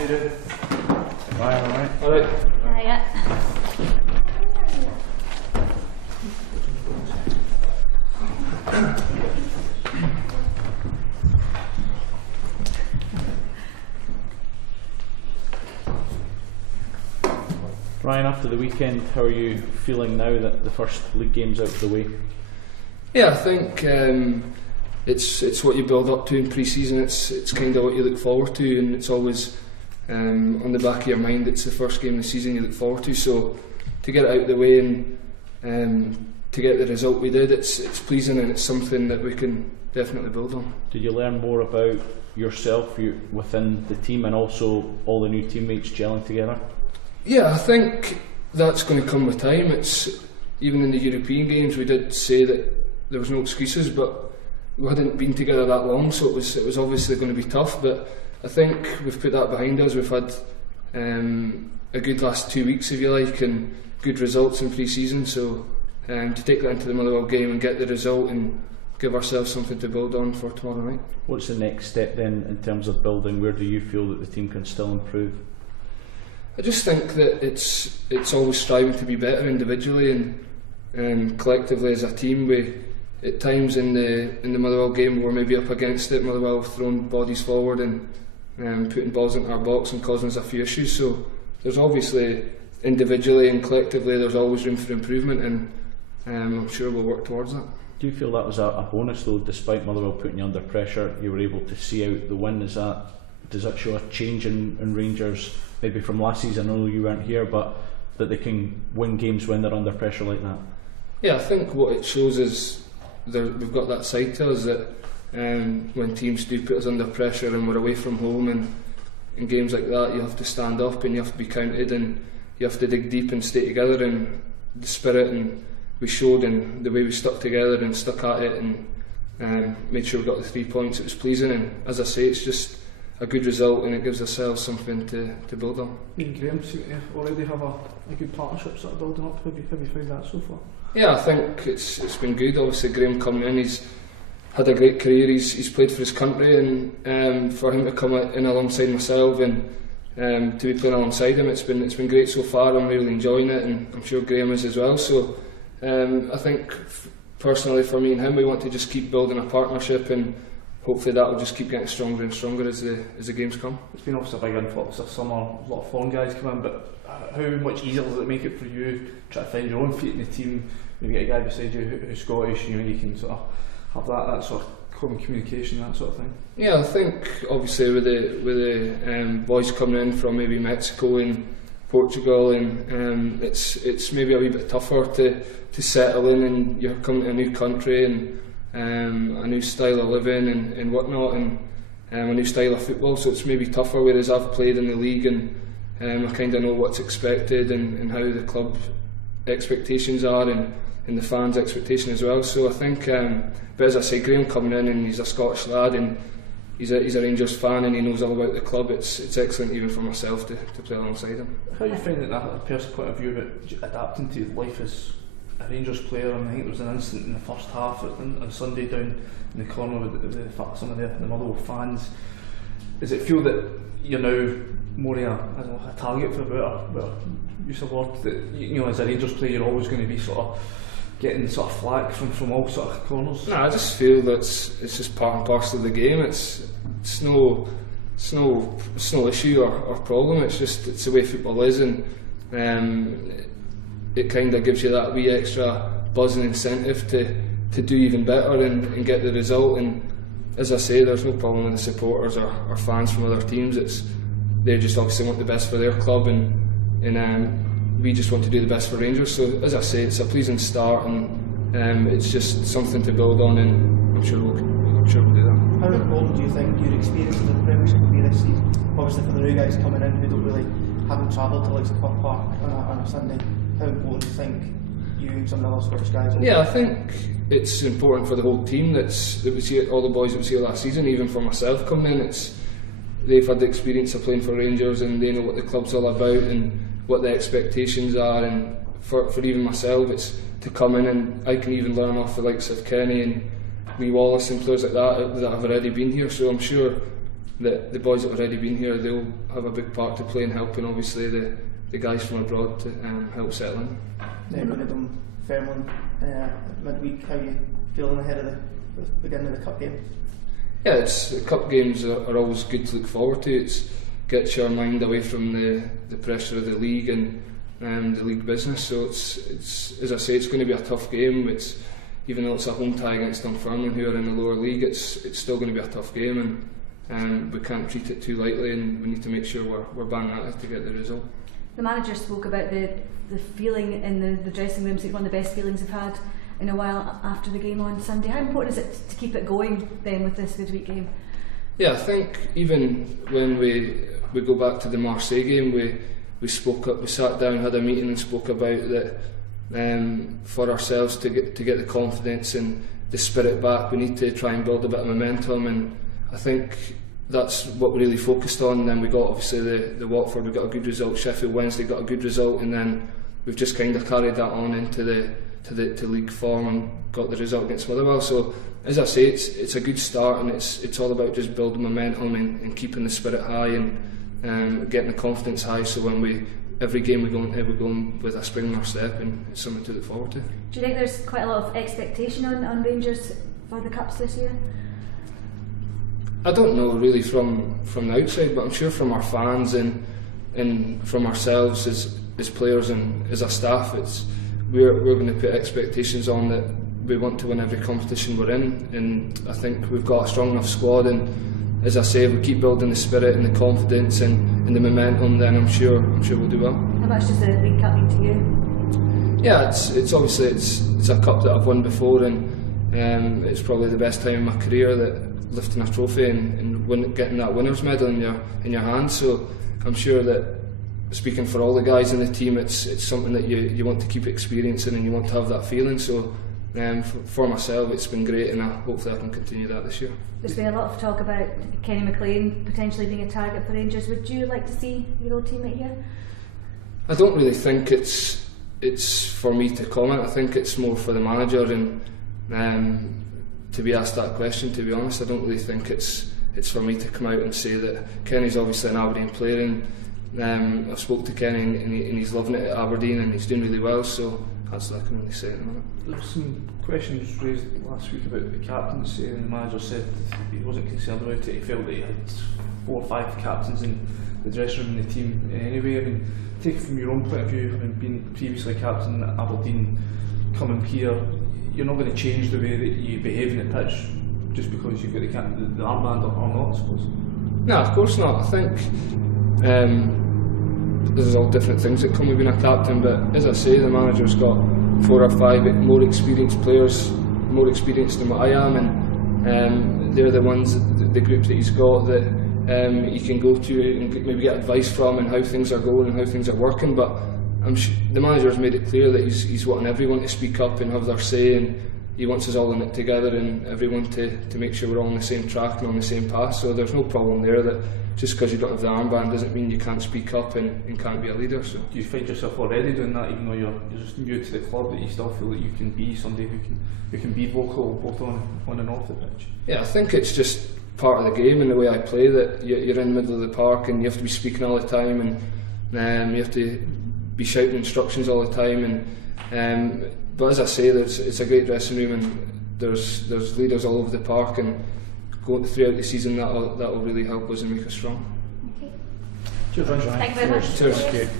How you doing? Alright. Alright. Yeah. Ryan, after the weekend, how are you feeling now that the first league game's out of the way? Yeah, I think it's what you build up to in pre-season. It's kind of what you look forward to, and it's always on the back of your mind. It's the first game of the season you look forward to. So to get it out of the way and to get the result we did, it's pleasing, and it's something that we can definitely build on. Did you learn more about yourself within the team, and also all the new teammates gelling together? Yeah, I think that's going to come with time. It's even in the European games we did say that there was no excuses, but we hadn't been together that long, so it was obviously going to be tough. But I think we've put that behind us. We've had a good last 2 weeks, if you like, and good results in pre-season. So to take that into the Motherwell game and get the result and give ourselves something to build on for tomorrow night. What's the next step then in terms of building? Where do you feel that the team can still improve? I just think that it's always striving to be better individually and collectively as a team. We at times in the Motherwell game we're maybe up against it. Motherwell throwing bodies forward and putting balls into our box and causing us a few issues. So there's obviously individually and collectively there's always room for improvement, and I'm sure we'll work towards that. Do you feel that was a bonus though, despite Motherwell putting you under pressure, you were able to see out the win? Does that show a change in Rangers, maybe from last season? I know you weren't here, but that they can win games when they're under pressure like that? Yeah, I think what it shows is we've got that side to us that when teams do put us under pressure and we're away from home, and in games like that you have to stand up and you have to be counted and you have to dig deep and stay together, and the spirit and we showed in the way we stuck together and stuck at it and made sure we got the 3 points. It was pleasing, and as I say, it's just a good result, and it gives ourselves something to build on. You and Graham seem to already have a good partnership sort of building up. Have you found that so far? Yeah, I think it's been good. Obviously Graham coming in, he's had a great career, he's played for his country, and for him to come in alongside myself and to be playing alongside him, it's been great so far. I'm really enjoying it, and I'm sure Graham is as well. So I think personally for me and him, we want to just keep building a partnership, and hopefully that will just keep getting stronger and stronger as the games come. It's been obviously a big influx this summer, a lot of foreign guys come in, but how much easier does it make it for you try to find your own feet in the team? Maybe get a guy beside you who's Scottish, and you can sort of have that sort of common communication, that sort of thing. Yeah, I think obviously with the boys coming in from maybe Mexico and Portugal, and it's maybe a wee bit tougher to settle in, and you're coming to a new country and a new style of living and whatnot, and a new style of football, so it's maybe tougher, whereas I've played in the league and I kind of know what's expected and how the club expectations are and the fans' expectation as well. So I think, but as I say, Graham coming in, and he's a Scottish lad, and he's a Rangers fan, and he knows all about the club. It's excellent even for myself to play alongside him. How do you find that a personal point of view about adapting to life as a Rangers player? And I think there was an incident in the first half on Sunday down in the corner with some of the Motherwell fans. Does it feel that you're now more of a target, for a better use of word, that as a Rangers player you're always going to be sort of getting sort of flack from all sort of corners? No, I just feel that it's just part and parcel of the game. It's no issue or problem. It's the way football is, and it kind of gives you that wee extra buzz and incentive to do even better and get the result. And as I say, there's no problem with the supporters or fans from other teams. They just obviously want the best for their club, and we just want to do the best for Rangers. So as I say, it's a pleasing start, and it's just something to build on, and I'm sure we'll do that. How important do you think your experiences in the Premiership will be this season? Obviously for the new guys coming in who haven't travelled to Club Park on a Sunday, how important do you think you and some of the other Scottish guys will be? Yeah, I think it's important for the whole team that was here, all the boys that was here last season, even for myself coming in. They've had the experience of playing for Rangers, and they know what the club's all about and what the expectations are, and for even myself, it's to come in and I can even learn off the likes of Kenny and Wallace and players like that have already been here. So I'm sure that the boys that have already been here, they'll have a big part to play in helping obviously the guys from abroad to help settle in. Now going to Dunfermline midweek, how are you feeling ahead of the beginning of the cup game? Yeah, the cup games are always good to look forward to. It gets your mind away from the pressure of the league and the league business. So it's as I say, it's going to be a tough game. Even though it's a home tie against Dunfermline, who are in the lower league, it's still going to be a tough game, and we can't treat it too lightly, and we need to make sure we're bang at it to get the result. The manager spoke about the feeling in the dressing rooms, one of the best feelings they've had in a while after the game on Sunday. How important is it to keep it going then with this midweek game? Yeah, I think even when we go back to the Marseille game, we spoke up, we sat down, had a meeting and spoke about that. For ourselves to get the confidence and the spirit back, we need to try and build a bit of momentum, and I think that's what we really focused on. And then we got obviously the Watford, we got a good result. Sheffield Wednesday got a good result, and then we've just kind of carried that on into the league form and got the result against Motherwell. So as I say, it's a good start, and it's all about just building momentum and keeping the spirit high and getting the confidence high. So when every game we go in with a spring in our step, and it's something to look forward to. Do you think there's quite a lot of expectation on Rangers for the Cups this year? I don't know really from the outside, but I'm sure from our fans and from ourselves as players and as a staff, we're going to put expectations on that we want to win every competition we're in, and I think we've got a strong enough squad, and as I say, if we keep building the spirit and the confidence and the momentum, then I'm sure we'll do well. How much does the League Cup mean to you? Yeah, it's obviously it's a cup that I've won before, and it's probably the best time in my career, that lifting a trophy and getting that winner's medal in your hand. So I'm sure that, speaking for all the guys in the team, it's something that you want to keep experiencing and you want to have that feeling. So for myself, it's been great, and hopefully I can continue that this year. There's been a lot of talk about Kenny McLean potentially being a target for Rangers. Would you like to see your old teammate here? I don't really think it's for me to comment. I think it's more for the manager and to be asked that question. To be honest, I don't really think it's for me to come out and say that. Kenny's obviously an Aberdeen player, and I've spoke to Kenny and he's loving it at Aberdeen and he's doing really well. So that's what I can really say at the minute. There were some questions raised last week about the captaincy, and the manager said he wasn't concerned about it. He felt that he had 4 or 5 captains in the dressing room in the team anyway. I mean, take it from your own point of view, having been previously captain at Aberdeen, coming here, you're not going to change the way that you behave in the pitch just because you've got the armband or not, I suppose. No, of course not. I think there's all different things that come with being a captain, but as I say, the manager's got 4 or 5 more experienced players, more experienced than what I am, and they're the ones, the group that he's got, that he can go to and maybe get advice from, and how things are going and how things are working. But the manager has made it clear that he's wanting everyone to speak up and have their say, and he wants us all in it together, and everyone to make sure we're all on the same track and on the same path. So there's no problem there, that just because you don't have the armband doesn't mean you can't speak up and can't be a leader. So do you find yourself already doing that, even though you're just new to the club, that you still feel that you can be somebody who can be vocal both on and off the pitch? Yeah, I think it's just part of the game and the way I play, that you're in the middle of the park and you have to be speaking all the time, and you have to be shouting instructions all the time, and but as I say, it's a great dressing room, and there's leaders all over the park, and going throughout the season that will really help us and make us strong. Okay. Cheers, Thank you very much. Cheers.